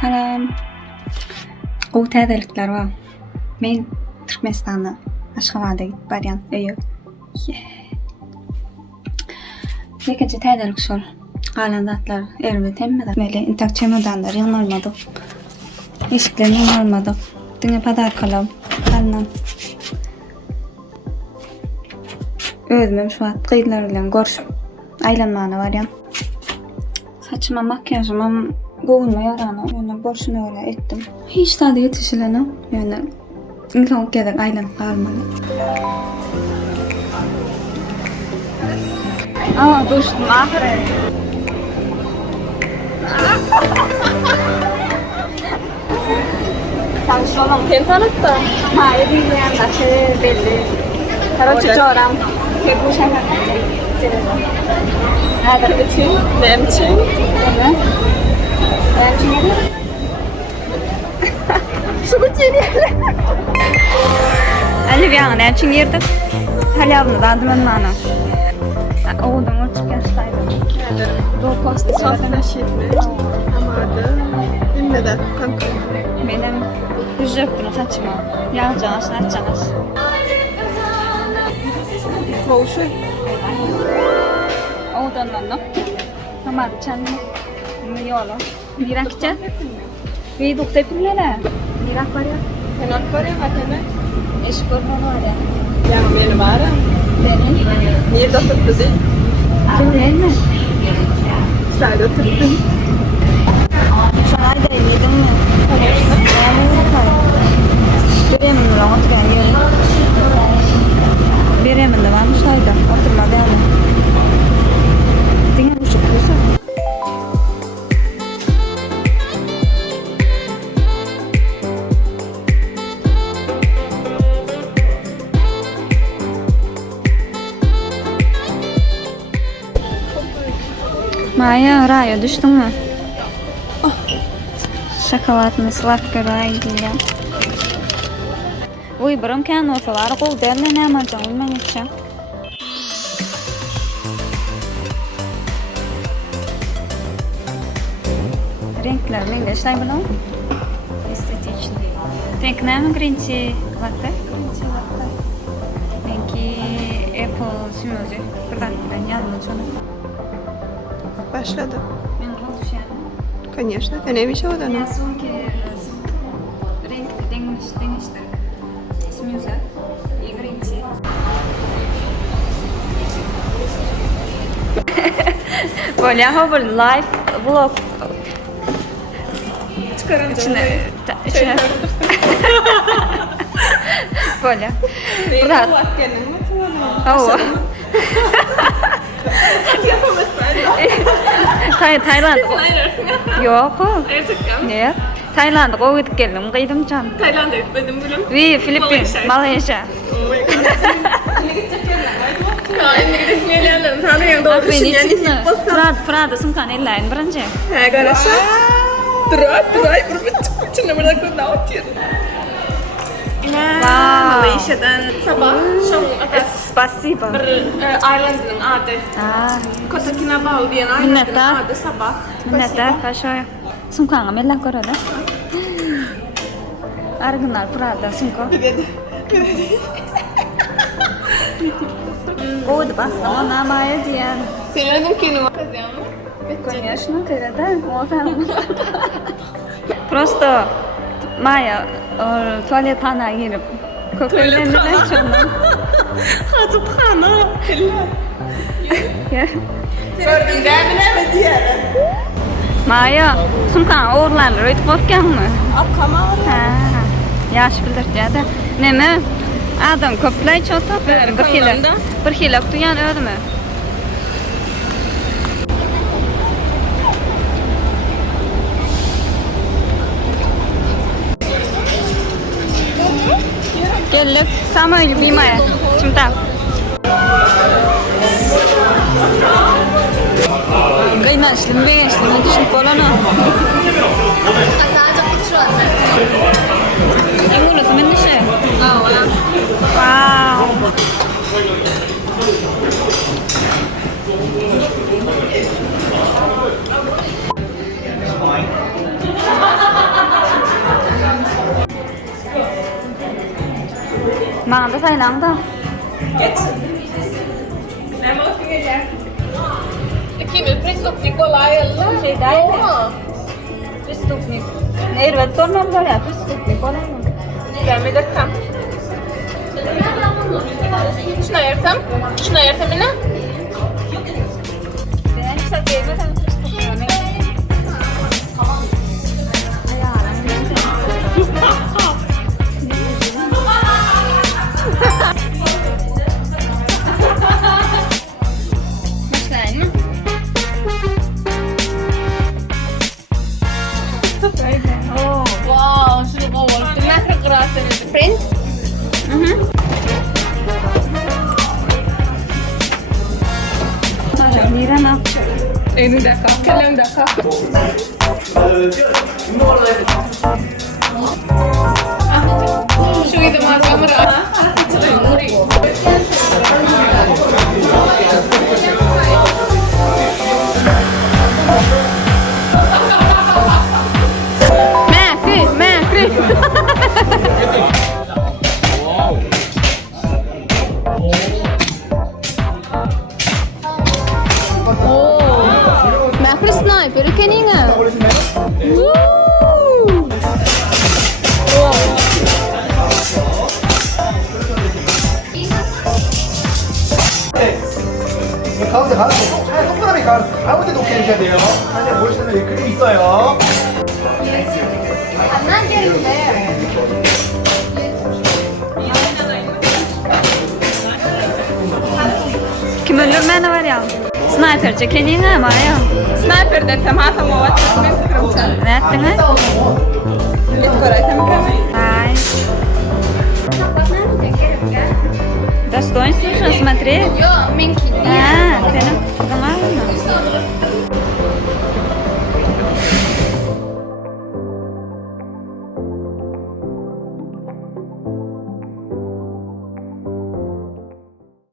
Salam. O täzelikler var. Men Türkmenistan'a Aşgabat'a gidip baryan. Öýe. Nekece täzelik şol. Galan zatlar erime temmeden. Mele intak çemadanlar ýanalmadyk. Eşiklerini ýanalmadyk. Diňe padarkalam. Anam. Özümem şu wagt gyýlar bilen görüşüp aýlanmana baryan. Saçıma makyajymam goýulma ýarana, ýöne borşuna göre etdim. Hiç tadı ýetişilene, ýöne insan gezek aýlanyp galmaly. Dostum, ahire. Tanışalım. Kim tanıttı? Maya diýýän daşy belli. Karaçy çoram. Bu şäherde. Näder için? Benim için. Evet. Benim için ne? Şu bütçeni. Ali bir an ne için girdik? Hali abla da adım anna. Oğlum o çıkıştaydı. Doğu postu Sofna şitme. Amadı. Dinledi kanka. Benim yüzüktüm saçıma. Yağcanas, natcanas. Kovuşu. Oğdan anna. Tamam çanlı. Yolu. Mirakça. Bir doktor pillere. Mirak var ya. Kenar Kore vatana. Eşkor var ya. Ya benim var. Benim. Niye oturttu değil? Kim değil mi? Sen oturttun. Şunay da yedim mi? Beremin rahat geliyor. Beremin de varmış hayda. Oturma be ama. Dinle uçuk kızı. Maya, raya düştün mü? Şokoladını sladkı raya gidiyor. Uy, birim kan olsalar qol derle näme jan bilmeňçe. Renkler menge işlay bilen. Estetikli. Renk näme grinçi latte? Grinçi latte. Benki apple smoothie. Birden ben yazmadım onu. Başladı. Men qoluşan. Конечно. Denemiş o da ne? Son ki renk deňişdir. Smoothie. Grinçi. Böyle bir live vlog Çıkarın. içine böyle. Bırak. Oh. Tayland. Yok. Ne? Tayland qoýup geldim, gıydym can. Tayland'a gitmedim bilin. Vi Filipin, Malaysia. Endi gidesmeýärlerim. Sana ýa doğru düşünýän Frada sumkan elläin birinji. Ha, garaşa. Duray, bir içinde bırak da otur. Malaysia'dan sabah şoň Spasiba. bir island'ın adı. Kota Kinabalu diýen island'ın adı sabah. Minnettar, haşoya. Sumkan mella göredi. Original Prada sumka. Qoýdy basma namaya diýen. Söyledim ki ne var? Конечно, когда вот она. Просто Maya tuvaletana girip köpeklerini şondan. Hatıphana. Ya. Gördüm demine mi diyelim? Maya, sumkan oğurlanır, öýtüp bolýanmy? Arkama Ha. Yaş bildirjäde. Neme? Adam köpleý çota bir hilak duýan ödümü? Gelip Samuel Bima'ya. Şimdi tak. Kaynaşlım ve yaşlım. Düşünüp olana. İngiliz mi nişe? Wow. Bana da saylan da. Geç. Ne bakın gece? Kimi pristupnik kolay eller? Şey değil mi? Pristupnik. Evet, tornam da ya, pristupnik olay mı? Gelme dakika. Şuna ayırtam. Şuna ayırtam yine. Ben işte değmeden pristupnik. Başlayın mı? Oo. Wow, şunu kovalım. Makro kurasını print. Mirana. Ini dakika. Kalian dakika. Şu itu mas kamera. Mekri. Macro sniper, keninga. 가운데 가라. 동그라미 가운데 놓게 해주셔야 돼요. 사실 보시면 여기 그림 있어요. Kim ölür məni var ya? Sniper çekeniğin ama ya. Sniper desem ha sama var. Ben fikrim sen. Ne ettin ha? Lit koray sen